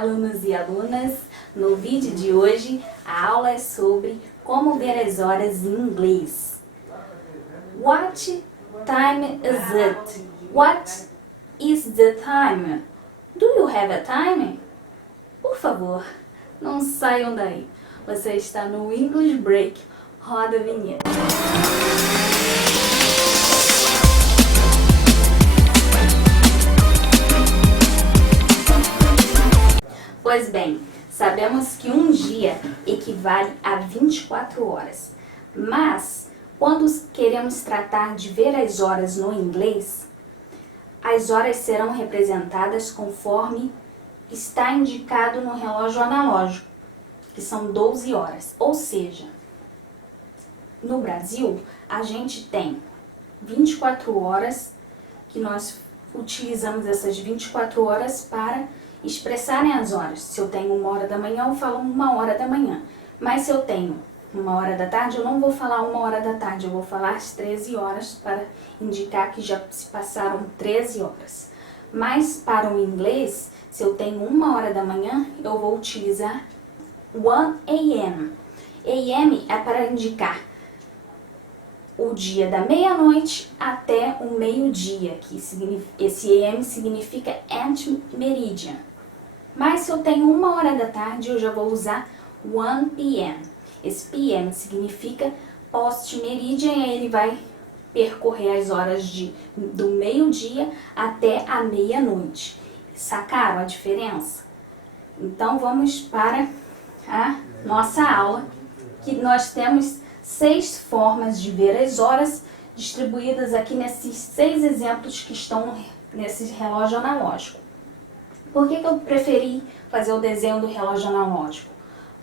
alunos e alunas! No vídeo de hoje, a aula é sobre como ver as horas em inglês. What time is it? What is the time? Do you have a time? Por favor, não saiam daí. Você está no English Break. Roda a vinheta. Pois bem, sabemos que um dia equivale a 24 horas, mas quando queremos tratar de ver as horas no inglês, as horas serão representadas conforme está indicado no relógio analógico, que são 12 horas. Ou seja, no Brasil, a gente tem 24 horas que nós utilizamos essas 24 horas para expressarem as horas. Se eu tenho 1 hora da manhã, eu falo 1 hora da manhã. Mas se eu tenho 1 hora da tarde, eu não vou falar 1 hora da tarde, eu vou falar as 13 horas para indicar que já se passaram 13 horas. Mas para o inglês, se eu tenho 1 hora da manhã, eu vou utilizar 1 a.m. a.m. é para indicar o dia da meia-noite até o meio-dia, que esse AM significa ante meridian. Mas se eu tenho 1 hora da tarde, eu já vou usar 1 p.m. Esse p.m. significa post-meridian e ele vai percorrer as horas do meio-dia até a meia-noite. Sacaram a diferença? Então vamos para a nossa aula, que nós temos 6 formas de ver as horas distribuídas aqui nesses 6 exemplos que estão nesse relógio analógico. Por que eu preferi fazer o desenho do relógio analógico?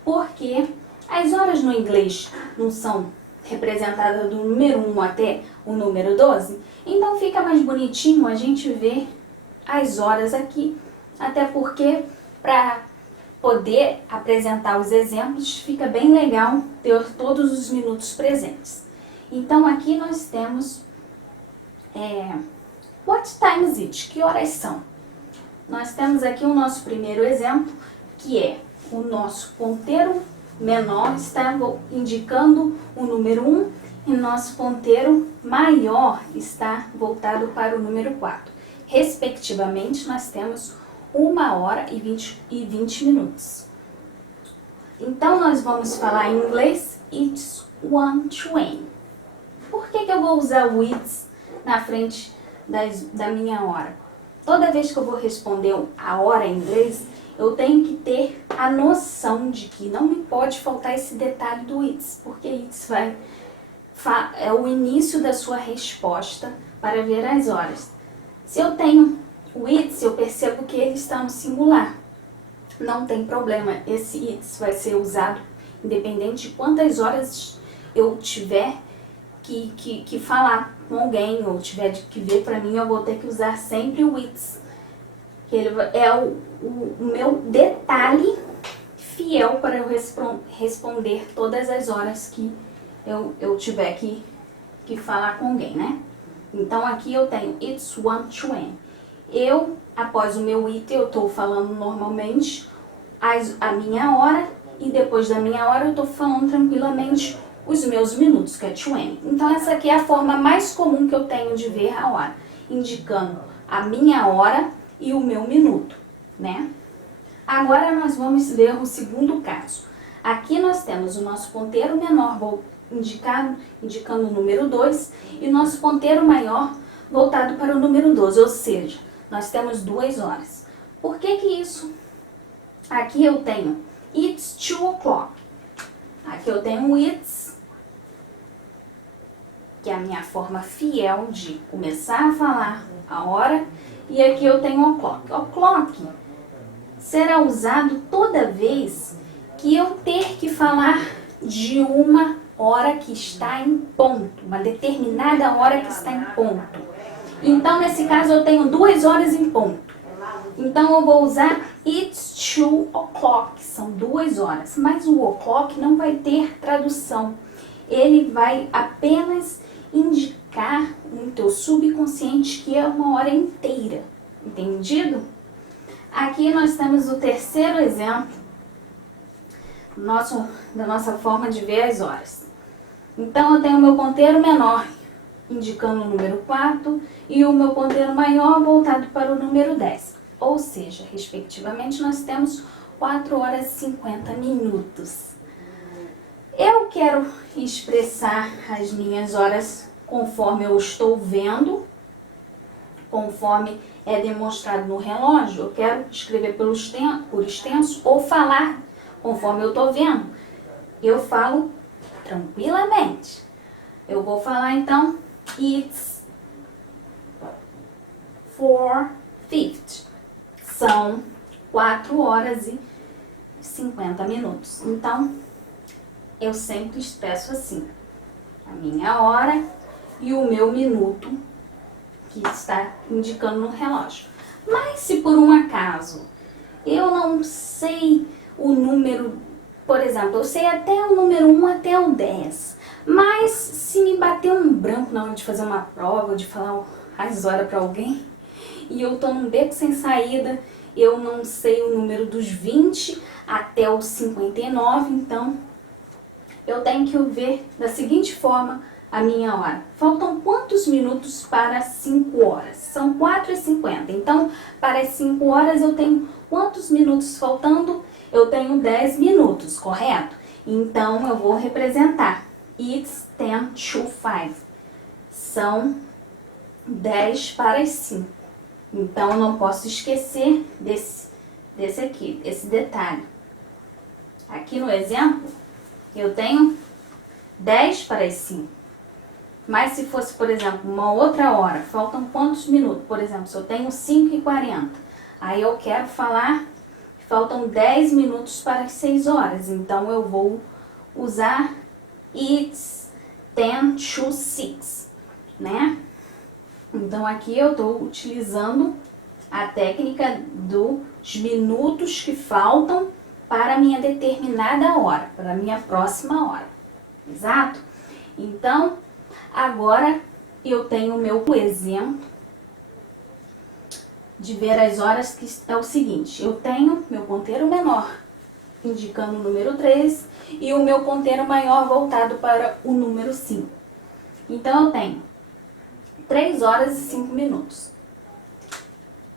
Porque as horas no inglês não são representadas do número 1 até o número 12, então fica mais bonitinho a gente ver as horas aqui, até porque para poder apresentar os exemplos, fica bem legal ter todos os minutos presentes. Então aqui nós temos what time is it? Que horas são? Nós temos aqui o nosso primeiro exemplo, que é o nosso ponteiro menor está indicando o número 1 e nosso ponteiro maior está voltado para o número 4. Respectivamente, nós temos 1 hora e 20 minutos. Então, nós vamos falar em inglês, it's 1:20. Por que eu vou usar o it's na frente da minha hora? Toda vez que eu vou responder a hora em inglês, eu tenho que ter a noção de que não me pode faltar esse detalhe do it's, porque it's é o início da sua resposta para ver as horas. Se eu tenho o it's, eu percebo que ele está no singular. Não tem problema, esse it's vai ser usado independente de quantas horas eu tiver que falar com alguém ou tiver que ver para mim, eu vou ter que usar sempre o it's. Que ele é o meu detalhe fiel para eu responder todas as horas que eu tiver que falar com alguém, né? Então aqui eu tenho it's 1:20. Após o meu it, eu estou falando normalmente a minha hora e depois da minha hora eu estou falando tranquilamente os meus minutos, que é 20. Então essa aqui é a forma mais comum que eu tenho de ver a hora, indicando a minha hora e o meu minuto, né? Agora nós vamos ver o segundo caso. Aqui nós temos o nosso ponteiro menor indicando o número 2 e o nosso ponteiro maior voltado para o número 12, ou seja, nós temos 2 horas. Por que isso? Aqui eu tenho it's 2 o'clock. Aqui eu tenho it's, que é a minha forma fiel de começar a falar a hora. E aqui eu tenho o'clock. O'clock será usado toda vez que eu ter que falar de uma hora que está em ponto, uma determinada hora que está em ponto. Então, nesse caso, eu tenho 2 horas em ponto. Então, eu vou usar it's 2 o'clock, são 2 horas. Mas o o'clock não vai ter tradução. Ele vai apenas indicar no teu subconsciente que é 1 hora inteira. Entendido? Aqui nós temos o terceiro exemplo da nossa forma de ver as horas. Então, eu tenho o meu ponteiro menor, indicando o número 4, e o meu ponteiro maior voltado para o número 10. Ou seja, respectivamente, nós temos 4 horas e 50 minutos. Eu quero expressar as minhas horas conforme eu estou vendo, conforme é demonstrado no relógio. Eu quero escrever por extenso ou falar conforme eu estou vendo. Eu falo tranquilamente. Eu vou falar então, it's 4:50. São 4 horas e 50 minutos. Então, eu sempre expresso assim, a minha hora e o meu minuto que está indicando no relógio. Mas se por um acaso eu não sei o número, por exemplo, eu sei até o número 1 até o 10, mas se me bater um branco na hora de fazer uma prova, de falar as horas para alguém, e eu tô num beco sem saída, eu não sei o número dos 20 até os 59, então eu tenho que ver da seguinte forma a minha hora. Faltam quantos minutos para 5 horas? São 4:50. Então, para as 5 horas eu tenho quantos minutos faltando? Eu tenho 10 minutos, correto? Então, eu vou representar. It's 10 to 5. São 10 para as 5. Então, eu não posso esquecer desse aqui, desse detalhe. Aqui no exemplo, eu tenho 10 para as 5. Mas se fosse, por exemplo, uma outra hora, faltam quantos minutos? Por exemplo, se eu tenho 5:40, aí eu quero falar que faltam 10 minutos para as 6 horas. Então, eu vou usar it's 10 to 6, né? Então, aqui eu estou utilizando a técnica dos minutos que faltam para a minha determinada hora, para a minha próxima hora. Exato? Então, agora eu tenho o meu exemplo de ver as horas, que é o seguinte. Eu tenho meu ponteiro menor indicando o número 3 e o meu ponteiro maior voltado para o número 5. Então, eu tenho 3 horas e 5 minutos.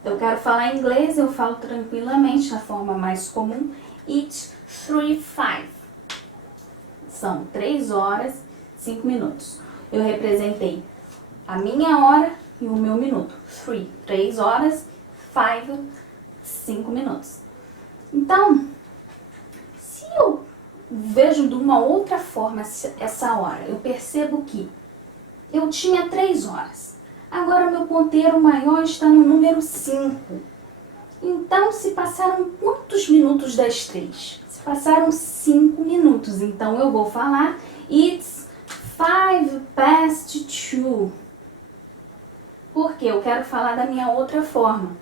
Eu quero falar inglês, eu falo tranquilamente, da forma mais comum. It's 3:05. São 3 horas e 5 minutos. Eu representei a minha hora e o meu minuto. 3 horas, 5 minutos. Então, se eu vejo de uma outra forma essa hora, eu percebo que eu tinha 3 horas. Agora meu ponteiro maior está no número 5. Então, se passaram quantos minutos das 3? Se passaram 5 minutos. Então, eu vou falar it's 2:05. Porque eu quero falar da minha outra forma.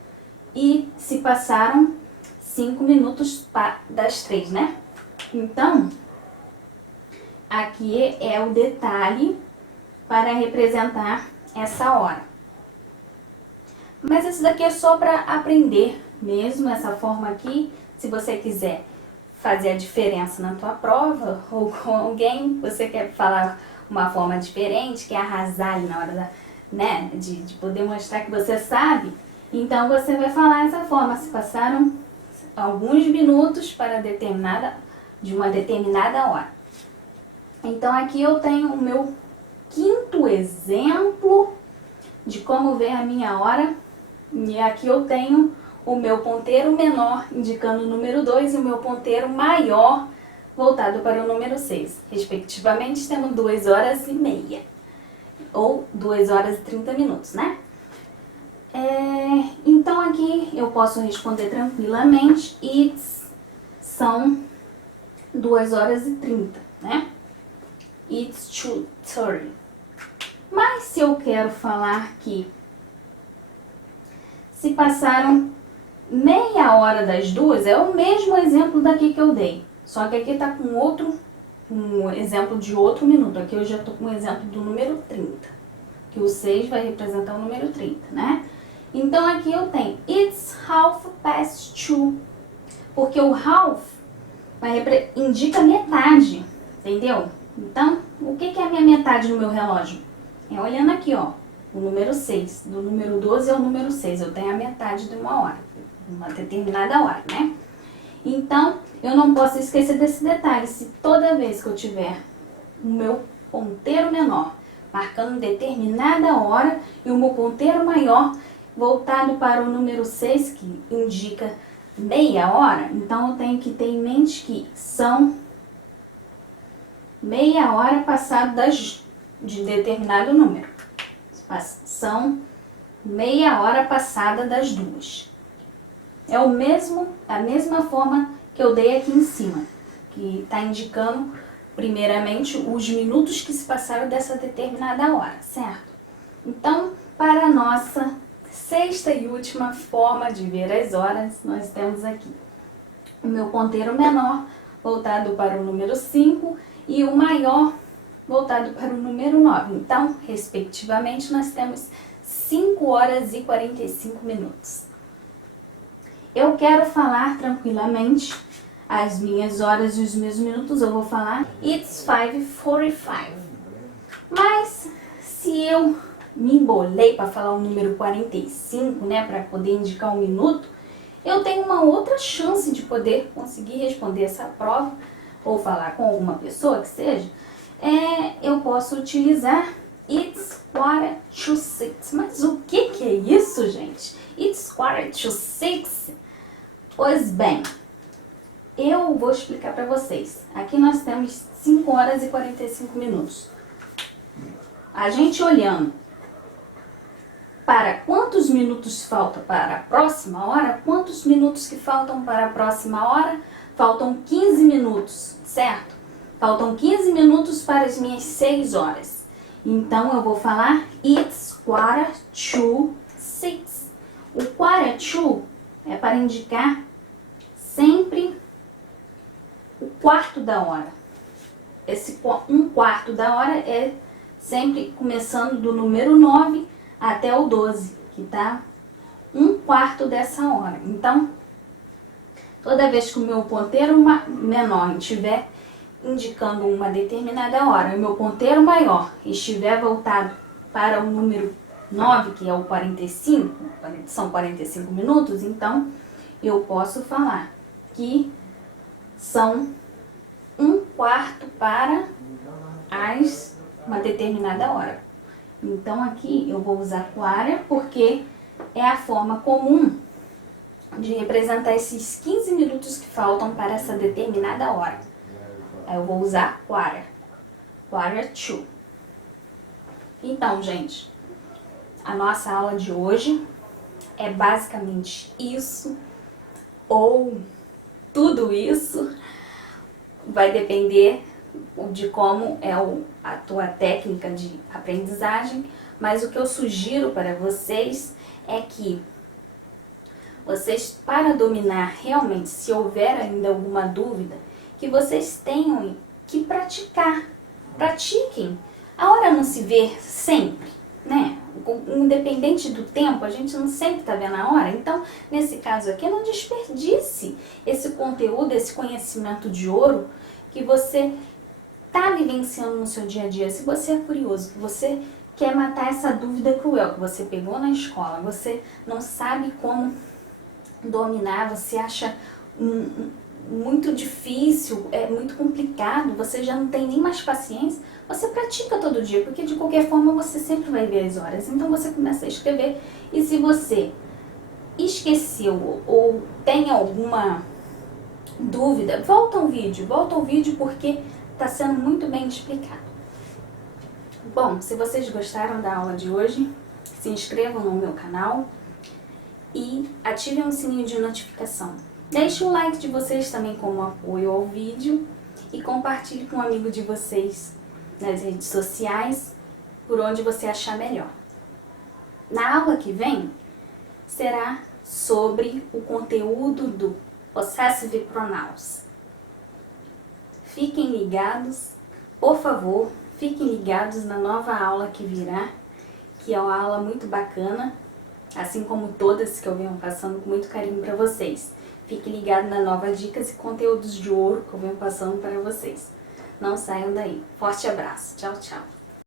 E se passaram 5 minutos das 3, né? Então, aqui é o detalhe para representar essa hora. Mas isso daqui é só para aprender mesmo, essa forma aqui. Se você quiser fazer a diferença na tua prova ou com alguém, você quer falar uma forma diferente, quer arrasar ali na hora de poder mostrar que você sabe, então você vai falar essa forma. Se passaram alguns minutos para de uma determinada hora. Então aqui eu tenho o meu quinto exemplo de como ver a minha hora. E aqui eu tenho o meu ponteiro menor indicando o número 2 e o meu ponteiro maior voltado para o número 6. Respectivamente, temos 2 horas e meia. Ou 2 horas e 30 minutos, né? Então aqui eu posso responder tranquilamente. São 2 horas e 30, né? It's 2:30. Mas se eu quero falar que se passaram meia hora das 2, é o mesmo exemplo daqui que eu dei. Só que aqui tá com um exemplo de outro minuto. Aqui eu já tô com o exemplo do número 30. Que o 6 vai representar o número 30, né? Então aqui eu tenho it's 2:30, porque o half indica metade, entendeu? Então, o que é a minha metade no meu relógio? É olhando aqui, ó, o número 6. Do número 12 ao número 6, eu tenho a metade de uma hora, uma determinada hora, né? Então, eu não posso esquecer desse detalhe. Se toda vez que eu tiver o meu ponteiro menor marcando determinada hora e o meu ponteiro maior voltado para o número 6, que indica meia hora, então eu tenho que ter em mente que são meia hora passado de determinado número. São meia hora passada das 2. É a mesma forma que eu dei aqui em cima, que está indicando primeiramente os minutos que se passaram dessa determinada hora, certo? Então, para a nossa sexta e última forma de ver as horas, nós temos aqui o meu ponteiro menor voltado para o número 5 e o maior voltado para o número 9. Então, respectivamente, nós temos 5 horas e 45 minutos. Eu quero falar tranquilamente as minhas horas e os meus minutos, eu vou falar it's 5:45. Mas se eu me embolei para falar o número 45, né, para poder indicar um minuto, eu tenho uma outra chance de poder conseguir responder essa prova ou falar com alguma pessoa que seja. Eu posso utilizar it's 5:45. Mas o que é isso, gente? It's 5:45. Pois bem, eu vou explicar para vocês. Aqui nós temos 5 horas e 45 minutos. A gente olhando para quantos minutos falta para a próxima hora, quantos minutos que faltam para a próxima hora? Faltam 15 minutos, certo? Faltam 15 minutos para as minhas 6 horas. Então, eu vou falar it's 5:45. O 5:45 é para indicar sempre o quarto da hora. Esse 1/4 da hora é sempre começando do número 9 até o 12, que tá 1/4 dessa hora. Então, toda vez que o meu ponteiro menor estiver indicando uma determinada hora e o meu ponteiro maior estiver voltado para o número 9, que é o 45, são 45 minutos, então eu posso falar que são 1/4 para uma determinada hora. Então aqui eu vou usar quara porque é a forma comum de representar esses 15 minutos que faltam para essa determinada hora. Aí eu vou usar quara. 5:45. Então, gente, a nossa aula de hoje é basicamente isso, ou tudo isso. Vai depender de como é a tua técnica de aprendizagem, mas o que eu sugiro para vocês é que vocês, para dominar realmente, se houver ainda alguma dúvida, que vocês tenham que praticar. Pratiquem. A hora não se vê sempre, né? Independente do tempo, a gente não sempre está vendo a hora. Então, nesse caso aqui, não desperdice esse conteúdo, esse conhecimento de ouro que você está vivenciando no seu dia a dia. Se você é curioso, que você quer matar essa dúvida cruel que você pegou na escola, você não sabe como dominar, você acha muito difícil, é muito complicado, você já não tem nem mais paciência, você pratica todo dia, porque de qualquer forma você sempre vai ver as horas. Então você começa a escrever, e se você esqueceu ou tem alguma dúvida, volta ao vídeo porque está sendo muito bem explicado. Bom, se vocês gostaram da aula de hoje, se inscrevam no meu canal e ativem o sininho de notificação. Deixe o like de vocês também como apoio ao vídeo e compartilhe com um amigo de vocês nas redes sociais, por onde você achar melhor. Na aula que vem será sobre o conteúdo do Possessive Pronouns. Fiquem ligados, por favor, fiquem ligados na nova aula que virá, que é uma aula muito bacana assim como todas que eu venho passando com muito carinho para vocês. Fique ligado nas novas dicas e conteúdos de ouro que eu venho passando para vocês. Não saiam daí. Forte abraço. Tchau, tchau.